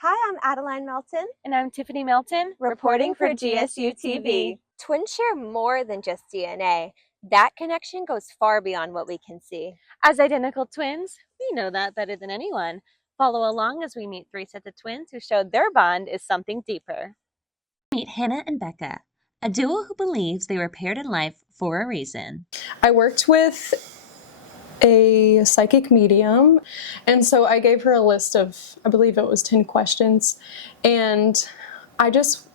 Hi, I'm Adeline Melton, And I'm Tiffany Melton, reporting for GSU TV. Twins share more than just DNA. That connection goes far beyond what we can see. As identical twins, we know that better than anyone. Follow along as we meet three sets of twins who showed their bond is something deeper. Meet Hannah and Becca, a duo who believes they were paired in life for a reason. I worked with a psychic medium, and so I gave her a list of, I believe it was 10 questions, and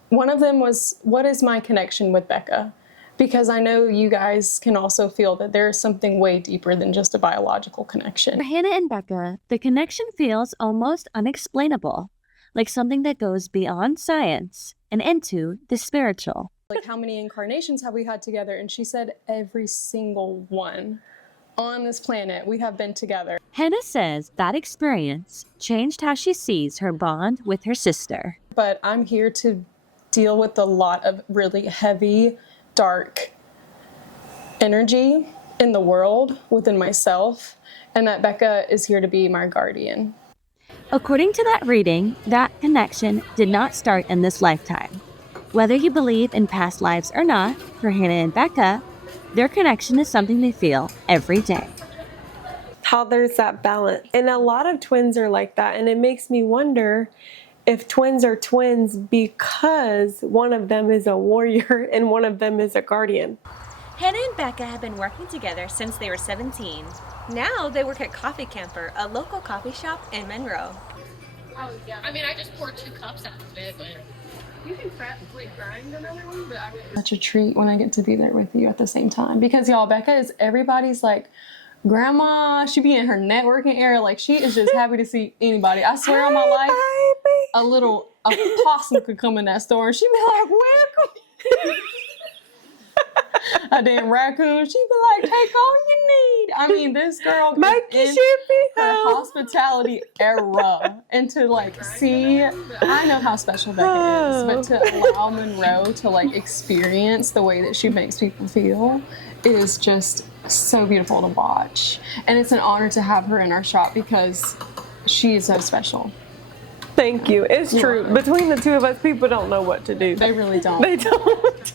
one of them was, what is my connection with Becca? Because I know you guys can also feel that there is something way deeper than just a biological connection. For Hannah and Becca, the connection feels almost unexplainable, like something that goes beyond science and into the spiritual. Like, how many incarnations have we had together? And she said every single one on this planet we have been together. Hannah says that experience changed how she sees her bond with her sister. But I'm here to deal with a lot of really heavy, dark energy in the world, within myself, and that Becca is here to be my guardian. According to that reading, that connection did not start in this lifetime. Whether you believe in past lives or not, for Hannah and Becca, their connection is something they feel every day. How there's that balance. And a lot of twins are like that, and it makes me wonder if twins are twins because one of them is a warrior and one of them is a guardian. Hannah and Becca have been working together since they were 17. Now they work at Coffee Camper, a local coffee shop in Monroe. Oh, yeah. I mean, I just poured 2 cups out of it, but you can grind another one, but I would. Such a treat when I get to be there with you at the same time. Because y'all, Becca is everybody's like grandma. She be in her networking area. Like, she is just happy to see anybody. I swear on my life, a possum could come in that store and she'd be like, welcome. A damn raccoon, she'd be like, take all you need. I mean, this girl is in her hospitality era. And to like see, I know how special Becca is, but to allow Monroe to like experience the way that she makes people feel is just so beautiful to watch. And it's an honor to have her in our shop because she is so special. Thank you. It's true. Between the two of us, people don't know what to do. They really don't. They don't.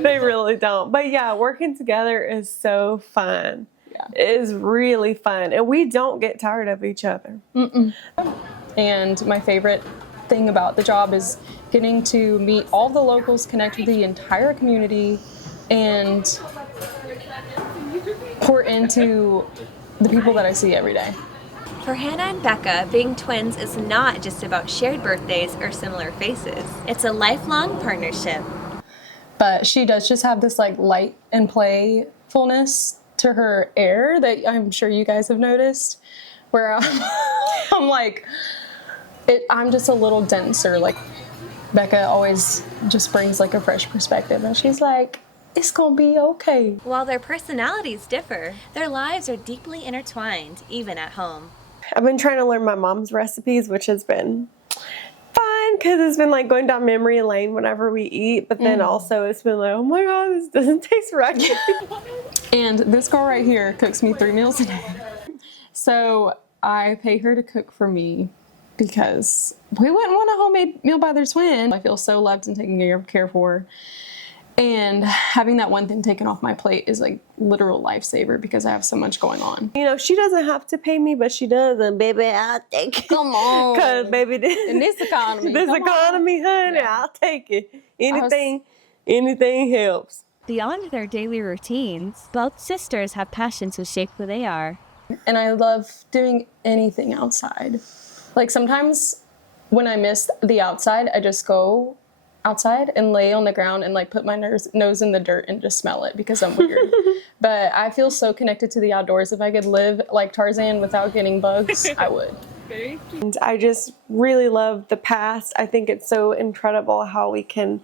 They really don't. But yeah, working together is so fun. Yeah. It is really fun. And we don't get tired of each other. And my favorite thing about the job is getting to meet all the locals, connect with the entire community, and pour into the people that I see every day. For Hannah and Becca, being twins is not just about shared birthdays or similar faces. It's a lifelong partnership. But she does just have this like light and playfulness to her air that I'm sure you guys have noticed, where I'm like, I'm just a little denser. Like, Becca always just brings like a fresh perspective, and she's like, it's gonna be okay. While their personalities differ, their lives are deeply intertwined, even at home. I've been trying to learn my mom's recipes, which has been fun because it's been like going down memory lane whenever we eat. But then also it's been like, oh my God, this doesn't taste right. And this girl right here cooks me 3 meals a day. So I pay her to cook for me because we wouldn't want a homemade meal by their twin. I feel so loved and taken care for. And having that one thing taken off my plate is like literal lifesaver because I have so much going on. You know, she doesn't have to pay me, but she does. And baby, I'll take it. Come on. Because baby, in this economy. Honey, Yeah. I'll take it. Anything helps. Beyond their daily routines, both sisters have passions to shape who they are. And I love doing anything outside. Like, sometimes when I miss the outside, I just go outside and lay on the ground and like put my nose in the dirt and just smell it because I'm weird. But I feel so connected to the outdoors. If I could live like Tarzan without getting bugs, I would. And I just really love the past. I think it's so incredible how we can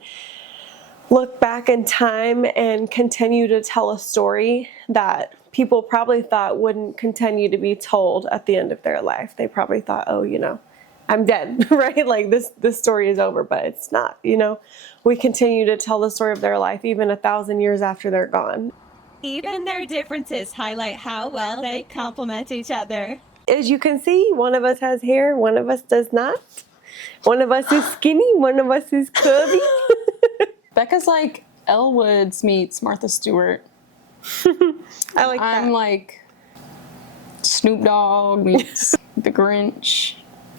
look back in time and continue to tell a story that people probably thought wouldn't continue to be told at the end of their life. They probably thought, oh, you know, I'm dead, right? Like this story is over, but it's not, you know. We continue to tell the story of their life even 1,000 years after they're gone. Even their differences highlight how well they complement each other. As you can see, one of us has hair, one of us does not. One of us is skinny, one of us is curvy. Becca's like Elle Woods meets Martha Stewart. I like that. I'm like Snoop Dogg meets the Grinch.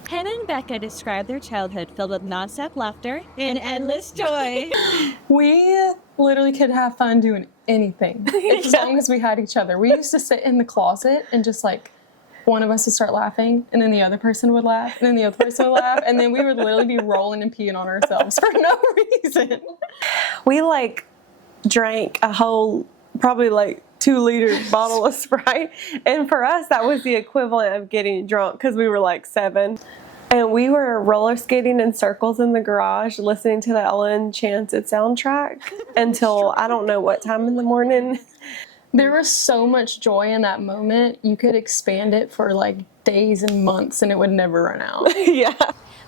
Hannah and Becca describe their childhood filled with nonstop laughter and endless joy. We literally could have fun doing anything as long as we had each other. We used to sit in the closet and just like one of us would start laughing, and then the other person would laugh, and then the other person would laugh, and then we would literally be rolling and peeing on ourselves for no reason. We like drank a whole, probably like 2-liter bottle of Sprite. And for us, that was the equivalent of getting drunk because we were like 7. And we were roller skating in circles in the garage, listening to the Ellen Enchanted soundtrack until I don't know what time in the morning. There was so much joy in that moment. You could expand it for like days and months and it would never run out. Yeah.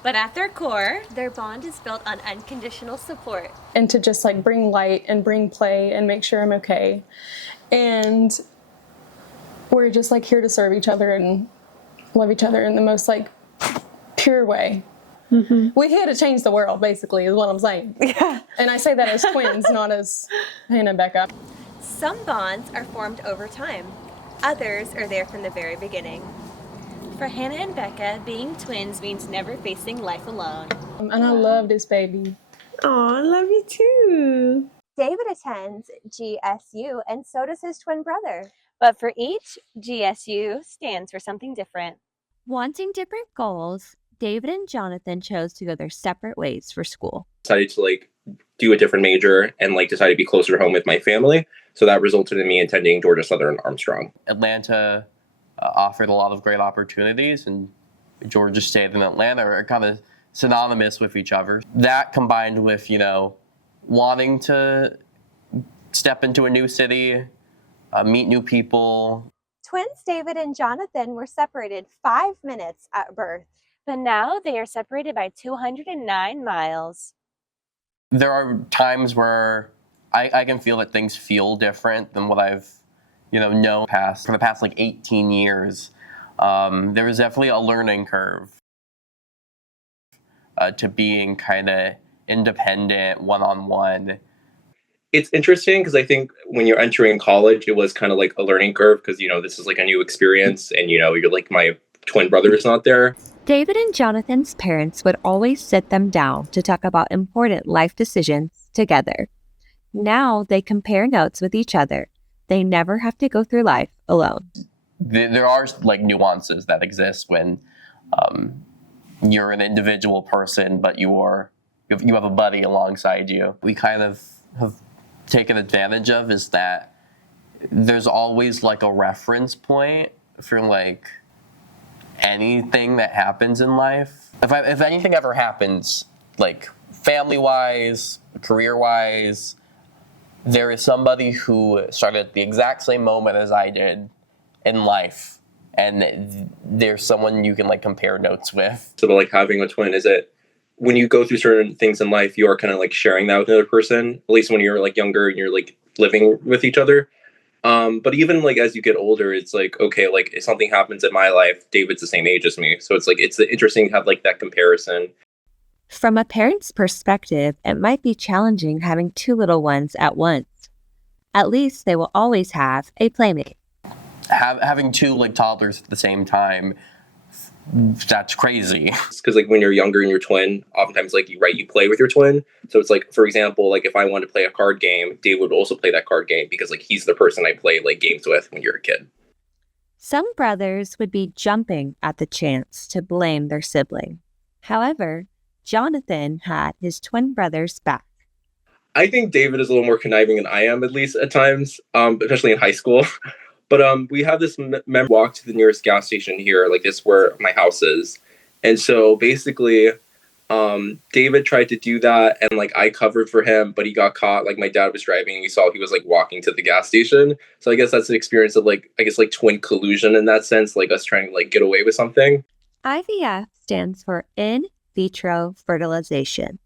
But at their core, Their bond is built on unconditional support. And to just like bring light and bring play and make sure I'm okay. And we're just like here to serve each other and love each other in the most like pure way. Mm-hmm. We're here to change the world, basically, is what I'm saying. Yeah. And I say that as twins, not as Hannah and Becca. Some bonds are formed over time. Others are there from the very beginning. for Hannah and Becca, being twins means never facing life alone. And I love this baby. Oh, I love you too. David attends GSU, and so does his twin brother. But for each, GSU stands for something different. Wanting different goals, David and Jonathan chose to go their separate ways for school. Decided to do a different major and decided to be closer to home with my family. So that resulted in me attending Georgia Southern Armstrong. Atlanta offered a lot of great opportunities, and Georgia State and Atlanta are kind of synonymous with each other. That combined with, wanting to step into a new city, meet new people. Twins David and Jonathan were separated 5 minutes at birth. But now they are separated by 209 miles. There are times where I can feel that things feel different than what I've, known for the past 18 years. There was definitely a learning curve to being kind of independent, one-on-one. It's interesting because I think when you're entering college, it was kind of like a learning curve because, this is a new experience and, you're like, my twin brother is not there. David and Jonathan's parents would always sit them down to talk about important life decisions together. Now they compare notes with each other. They never have to go through life alone. There are nuances that exist when you're an individual person, but you have a buddy alongside you. We kind of have taken advantage of is that there's always a reference point for anything that happens in life. If anything ever happens, family-wise, career-wise, there is somebody who started at the exact same moment as I did in life, and there's someone you can compare notes with. So having a twin is it when you go through certain things in life, you are kind of sharing that with another person, at least when you're younger and you're living with each other. But even as you get older, it's okay, if something happens in my life, David's the same age as me. So it's interesting to have that comparison. From a parent's perspective, it might be challenging having 2 little ones at once. At least they will always have a playmate. Having 2 toddlers at the same time, that's crazy. Because when you're younger and you're twin, oftentimes you play with your twin. So it's for example, if I wanted to play a card game, David would also play that card game because he's the person I play games with when you're a kid. Some brothers would be jumping at the chance to blame their sibling. However, Jonathan had his twin brother's back. I think David is a little more conniving than I am, at least at times, especially in high school. But we have this walk to the nearest gas station here, this where my house is. And so basically, David tried to do that and I covered for him, but he got caught. My dad was driving and we saw he was walking to the gas station. So I guess that's an experience of twin collusion in that sense, us trying to get away with something. IVF stands for in vitro fertilization.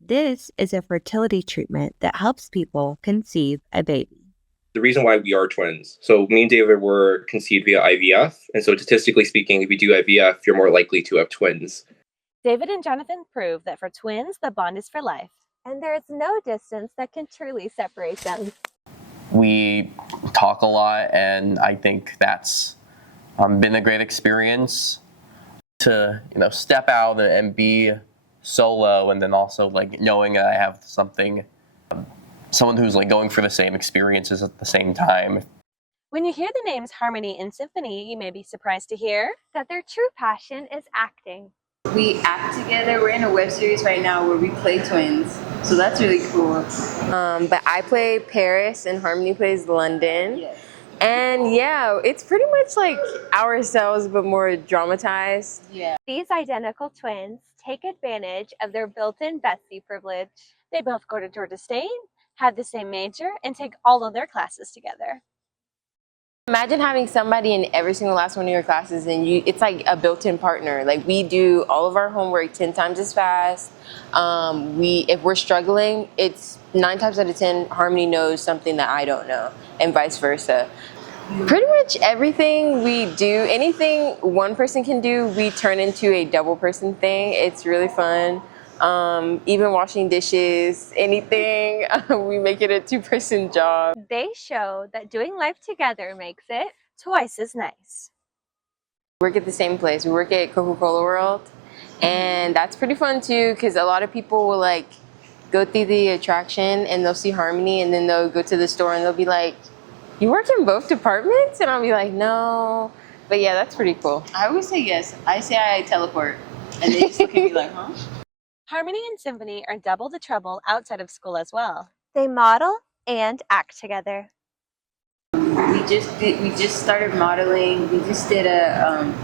This is a fertility treatment that helps people conceive a baby. The reason why we are twins. So me and David were conceived via IVF. And so statistically speaking, if you do IVF, you're more likely to have twins. David and Jonathan prove that for twins, the bond is for life. And there is no distance that can truly separate them. We talk a lot, and I think that's been a great experience to step out and be solo, and then also like knowing that I have someone who's like going for the same experiences at the same time. When you hear the names Harmony and Symphony, you may be surprised to hear that their true passion is acting. We act together. We're in a web series right now where we play twins, so that's really cool. But I play Paris and Harmony plays London. Yes. And yeah, it's pretty much like ourselves but more dramatized. Yeah. These identical twins take advantage of their built-in bestie privilege. they both go to Georgia State, have the same major, and take all of their classes together. Imagine having somebody in every single last one of your classes, and it's like a built-in partner. Like, we do all of our homework 10 times as fast. If we're struggling, it's 9 times out of 10, Harmony knows something that I don't know, and vice versa. Pretty much everything we do, anything one person can do, we turn into a double person thing. It's really fun. Even washing dishes, anything, we make it a 2-person job. They show that doing life together makes it twice as nice. We work at the same place. We work at Coca-Cola World, and that's pretty fun too, because a lot of people will like go through the attraction and they'll see Harmony, and then they'll go to the store and they'll be like, "You work in both departments?" And I'll be like, "No." But yeah, that's pretty cool. I always say yes. I say I teleport, and they just look at me like, "Huh?" Harmony and Symphony are double the trouble outside of school as well. they model and act together. We just started modeling. We just did a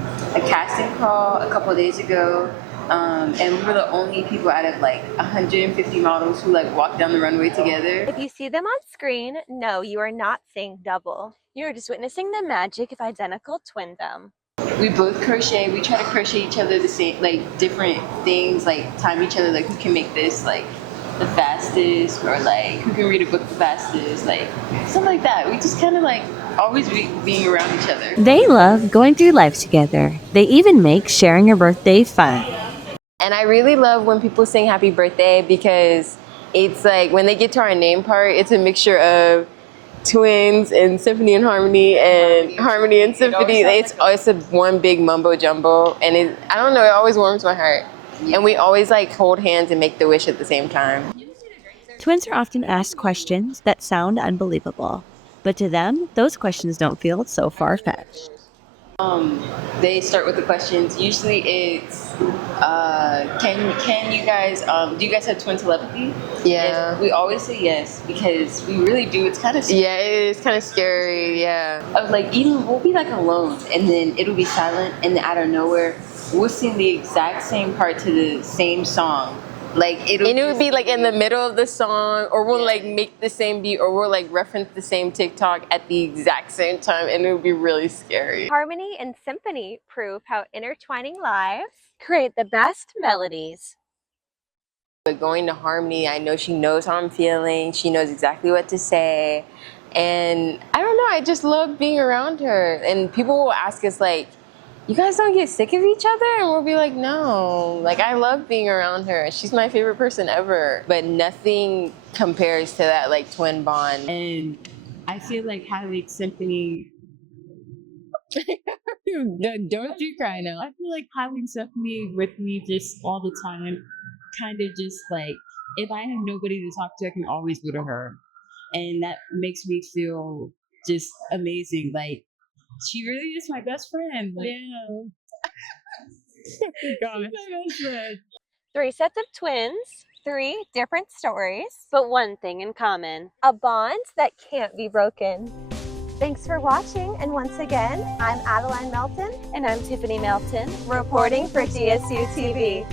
casting call a couple of days ago, and we were the only people out of like 150 models who like walked down the runway together. If you see them on screen, no, you are not seeing double. You're just witnessing the magic of identical twindom. We both crochet. We try to crochet each other the same, like different things, like time each other, like who can make this like the fastest, or like who can read a book the fastest, like stuff like that. We just kind of like always being around each other. They love going through life together. They even make sharing a birthday fun. And I really love when people sing happy birthday, because it's like when they get to our name part, it's a mixture of twins and Symphony and Harmony and Harmony and Symphony. It's a one big mumbo jumbo, and I don't know, it always warms my heart. And we always like hold hands and make the wish at the same time. Twins are often asked questions that sound unbelievable, but to them, those questions don't feel so far-fetched. They start with the questions. Usually it's, can you guys, do you guys have twin telepathy? Yeah. Yes. We always say yes, because we really do. It's kind of scary. Yeah, it is kind of scary, yeah. Of like, even we'll be like alone, and then it'll be silent, and then out of nowhere, we'll sing the exact same part to the same song. Like it would be like in the middle of the song, or we'll like make the same beat, or we'll like reference the same TikTok at the exact same time, and it would be really scary. Harmony and Symphony prove how intertwining lives Create the best melodies. But going to Harmony, I know she knows how I'm feeling. She knows exactly what to say. And I don't know, I just love being around her. And people will ask us like, "You guys don't get sick of each other?" And we'll be like, "No, like I love being around her. She's my favorite person ever." But nothing compares to that like twin bond. And I feel like having Symphony, don't you cry now. I feel like having Symphony with me just all the time, kind of just like, if I have nobody to talk to, I can always go to her. And that makes me feel just amazing. Like, she really is my best friend. Like, yeah. God, my best friend. 3 sets of twins, 3 different stories, but one thing in common. a bond that can't be broken. Thanks for watching, and once again, I'm Adeline Melton, And I'm Tiffany Melton. reporting for DSU TV.